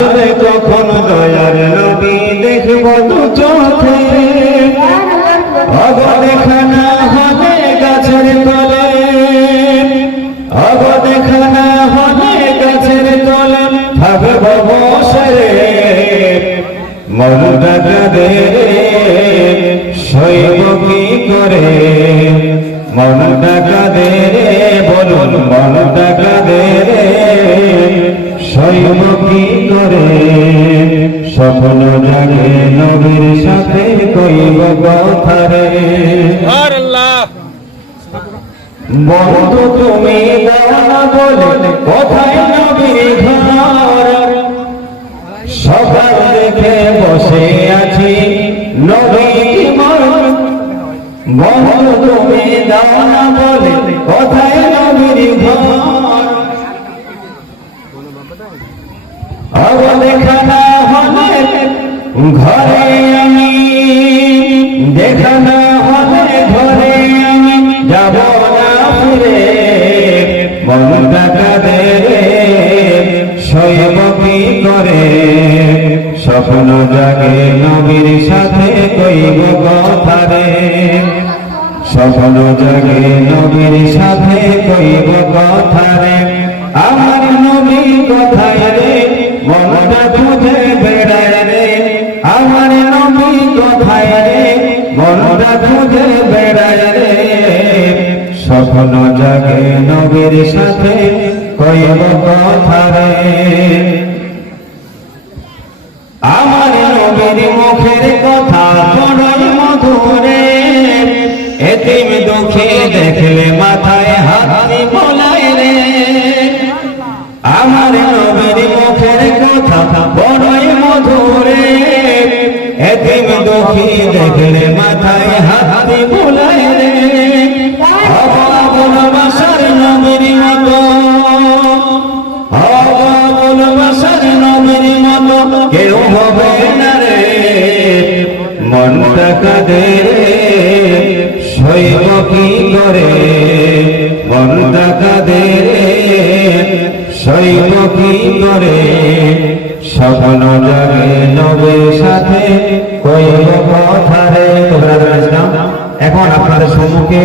কখন দয়ার নবী দেখব দু চোখে, দেখা না হলে গাছের তলে, দেখা না হলে গাছের তলে থাকব বসে মন ডাকাদে সইব কি করে, মন ডাকাদে বলুন মন ডাকাদে সইব কি করে। স্বপ্ন জাগে নবীর সাথে কইব কথা রে, বন্ধু তুমি দাঁড়া বলে কোথায় নবীর ঘর, সকাল দেখে বসে আছি নবীর মন, বন্ধু তুমি দাঁড়া বলে কোথায় নবীর ঘর, দেখা না হলে ঘরে আমি, দেখা না হলে ঘরে আমি যাব না ফিরে, মন ডাকাদে সইব কি করে। স্বপ্ন জাগে নবীর সাথে কইব কথা রে, স্বপ্ন জাগে নবীর সাথে কইব কথা রে, আমার নবী কোথায় রে মনটা খুঁজে বেড়ায় রে, আমার নবী কোথায় রে মনটা খুঁজে বেড়ায় রে। স্বপ্ন জাগে নবীর সাথে কইব কথা রে, আমার নবীর মুখের কথা বড়ই মধুরে, এতিম দুঃখে দেখলে মাথায় হাত বোলায় রে, আমার নবীর মুখের কথা বড়ই মধুরে, এতিম দুঃখী দেখলে মাথায় হাত বোলায় রে। ভালোবাসার নবীর মতো, ভালোবাসার নবীর মতো কেউ হবে না রে, মন ডাকাদে সইব কি করে, মন ডাকাদে সইব কি করে। স্বপ্ন জাগে নবীর সাথে কইব কথা রে। এখন আপনাদের সম্মুখে